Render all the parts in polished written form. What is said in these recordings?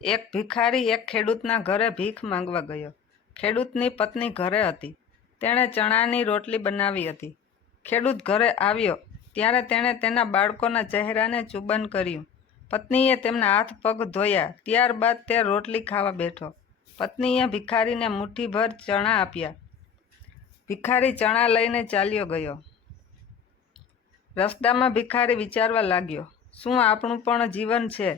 એક ભિખારી એક ખેડૂતના ઘરે ભીખ માંગવા ગયો. ખેડૂતની પત્ની ઘરે હતી. તેણે ચણાની રોટલી બનાવી હતી. ખેડૂત ઘરે આવ્યો ત્યારે તેણે તેના બાળકોના ચહેરાને ચુંબન કર્યું. પત્નીએ તેમના હાથ પગ ધોયા. ત્યારબાદ તે રોટલી ખાવા બેઠો. પત્નીએ ભિખારીને મુઠ્ઠીભર ચણા આપ્યા. ભિખારી ચણા લઈને ચાલ્યો ગયો. રસ્તામાં ભિખારી વિચારવા લાગ્યો, શું આપણું પણ જીવન છે?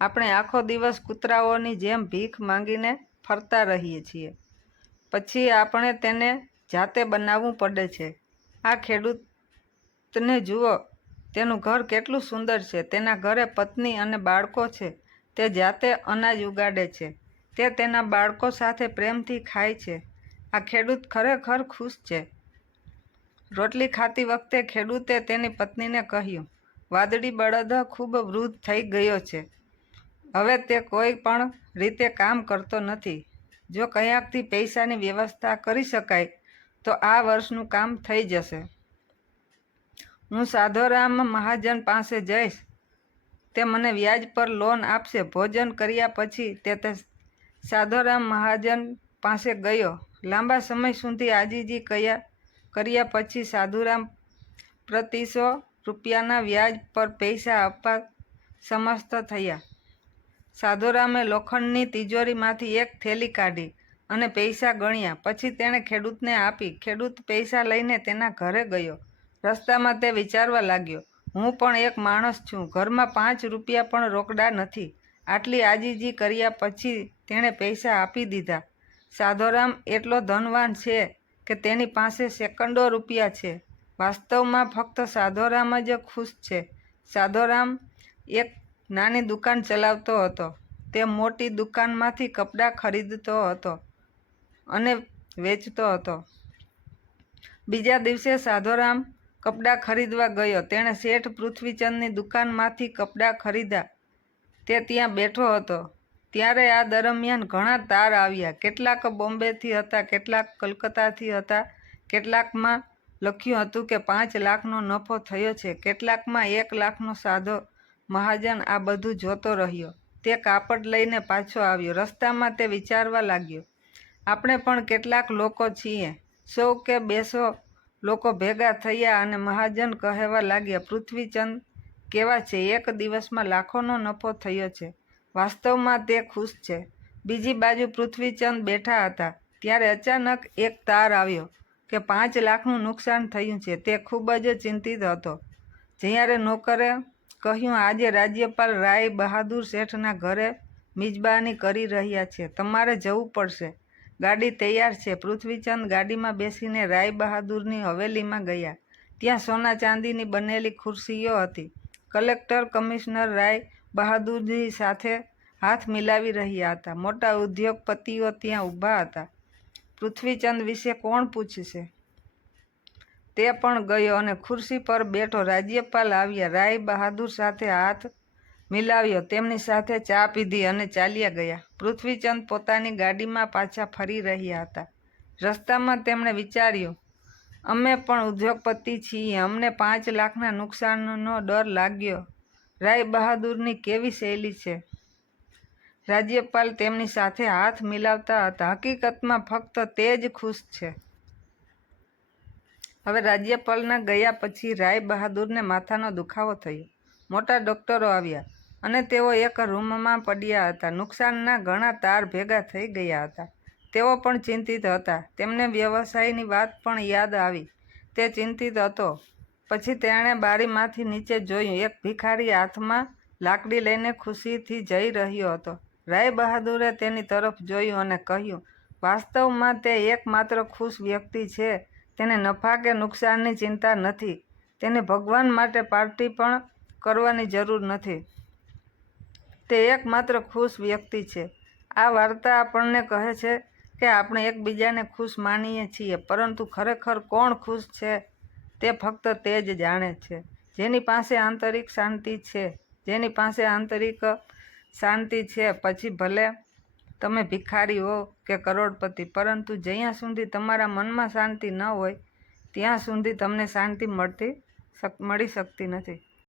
આપણે આખો દિવસ કૂતરાઓની જેમ ભીખ માંગીને ફરતા રહીએ છીએ, પછી આપણે તેને જાતે બનાવવું પડે છે. આ ખેડૂતને જુઓ, તેનું ઘર કેટલું સુંદર છે. તેના ઘરે પત્ની અને બાળકો છે. તે જાતે અનાજ ઉગાડે છે. તે તેના બાળકો સાથે પ્રેમથી ખાય છે. આ ખેડૂત ખરેખર ખુશ છે. રોટલી ખાતી વખતે ખેડૂતે તેની પત્નીને કહ્યું, વાદળી બળદ ખૂબ વૃદ્ધ થઈ ગયો છે. હવે તે કોઈ પણ રીતે કામ કરતો નથી. જો કયાકથી પૈસાની વ્યવસ્થા કરી શકાય તો આ વર્ષનું કામ થઈ જશે. હું સાધોરામ મહાજન પાસે જઈશ. તે મને વ્યાજ પર લોન આપશે. ભોજન કર્યા પછી તે સાધોરામ મહાજન પાસે ગયો. લાંબા સમય સુધી આજીજી કર્યા પછી સાધુરામ ₹100 વ્યાજ પર પૈસા આપવા સમર્થ થયા. સાધુરામે લોખંડની તિજોરીમાંથી એક થેલી કાઢી અને પૈસા ગણ્યા. પછી તેણે ખેડૂતને આપી. ખેડૂત પૈસા લઈને તેના ઘરે ગયો. રસ્તામાં તે વિચારવા લાગ્યો, હું પણ એક માણસ છું. ઘરમાં ₹5 પણ રોકડા નથી. આટલી આજીજી કર્યા પછી તેણે પૈસા આપી દીધા. સાધોરામ એટલો ધનવાન છે કે તેની પાસે સેંકડો રૂપિયા છે. વાસ્તવમાં ફક્ત સાધોરામ જ ખુશ છે. સાધોરામ એક નાની દુકાન ચલાવતો હતો. તે મોટી દુકાનમાંથી કપડાં ખરીદતો હતો અને વેચતો હતો. બીજા દિવસે સાધોરામ કપડાં ખરીદવા ગયો. તેણે શેઠ પૃથ્વીચંદની દુકાનમાંથી કપડાં ખરીદ્યા. તે ત્યાં બેઠો હતો ત્યારે આ દરમિયાન ઘણા તાર આવ્યા. કેટલાક બોમ્બેથી હતા, કેટલાક કલકત્તાથી હતા. કેટલાકમાં લખ્યું હતું કે 5 લાખનો નફો થયો છે. કેટલાકમાં 1 લાખનો. સાધો મહાજન આ બધું જોતો રહ્યો. તે કાપડ લઈને પાછો આવ્યો. રસ્તામાં તે વિચારવા લાગ્યો, આપણે પણ કેટલાક લોકો છીએ. 100 કે 200 લોકો ભેગા થયા અને મહાજન કહેવા લાગ્યા, પૃથ્વીચંદ કેવા છે? એક દિવસમાં લાખોનો નફો થયો છે. વાસ્તવમાં તે ખુશ છે. બીજી બાજુ પૃથ્વીચંદ બેઠા હતા ત્યારે અચાનક એક તાર આવ્યો કે 5 લાખનું નુકસાન થયું છે. તે ખૂબ જ ચિંતિત હતો. જ્યારે નોકરે કહ્યું, આજે રાજ્યપાલ રાય બહાદુર શેઠના ઘરે મિજબાની કરી રહ્યા છે. તમારે જવું પડશે. ગાડી તૈયાર છે. પૃથ્વીચંદ ગાડીમાં બેસીને રાય બહાદુરની હવેલીમાં ગયા. ત્યાં સોના ચાંદીની બનેલી ખુરશીઓ હતી. કલેક્ટર, કમિશનર રાય બહાદુરની સાથે હાથ મિલાવી રહ્યા હતા. મોટા ઉદ્યોગપતિઓ ત્યાં ઊભા હતા. પૃથ્વીચંદ વિશે કોણ પૂછશે? તે પણ ગયો અને ખુરશી પર બેઠો. રાજ્યપાલ આવ્યા. રાય બહાદુર સાથે હાથ મિલાવ્યો, તેમની સાથે ચા પીધી અને ચાલ્યા ગયા. પૃથ્વીચંદ પોતાની ગાડીમાં પાછા ફરી રહ્યા હતા. રસ્તામાં તેમણે વિચાર્યું, અમે પણ ઉદ્યોગપતિ છીએ. અમને 5 લાખના નુકસાનનો ડર લાગ્યો. રાય બહાદુરની કેવી શૈલી છે? રાજ્યપાલ તેમની સાથે હાથ મિલાવતા હતા. હકીકતમાં ફક્ત તે જ ખુશ છે. હવે રાજ્યપાલના ગયા પછી રાય બહાદુરને માથાનો દુખાવો થયો. મોટા ડોક્ટરો આવ્યા અને તેઓ એક રૂમમાં પડ્યા હતા. નુકસાનના ઘણા તાર ભેગા થઈ ગયા હતા. તેઓ પણ ચિંતિત હતા. તેમને વ્યવસાયની વાત પણ યાદ આવી. તે ચિંતિત હતો. પછી તેણે બારીમાંથી નીચે જોયું. એક ભિખારી હાથમાં લાકડી લઈને ખુશીથી જઈ રહ્યો હતો. રાય બહાદુરે તેની તરફ જોયું અને કહ્યું, વાસ્તવમાં તે એકમાત્ર ખુશ વ્યક્તિ છે. તેને નફા કે નુકસાનની ચિંતા નથી. તેને ભગવાન માટે પાર્ટી પણ કરવાની જરૂર નથી. તે એકમાત્ર ખુશ વ્યક્તિ છે. આ વાર્તા આપણને કહે છે કે આપણે એકબીજાને ખુશ માનીએ છીએ, પરંતુ ખરેખર કોણ ખુશ છે તે ફક્ત તે જ જાણે છે. જેની પાસે આંતરિક શાંતિ છે. જેની પાસે આંતરિક શાંતિ છે. પછી ભલે તમે ભિખારી હો કે કરોડપતિ, પરંતુ જ્યાં સુધી તમારા મનમાં શાંતિ ન હોય ત્યાં સુધી તમને શાંતિ મળી શકતી નથી.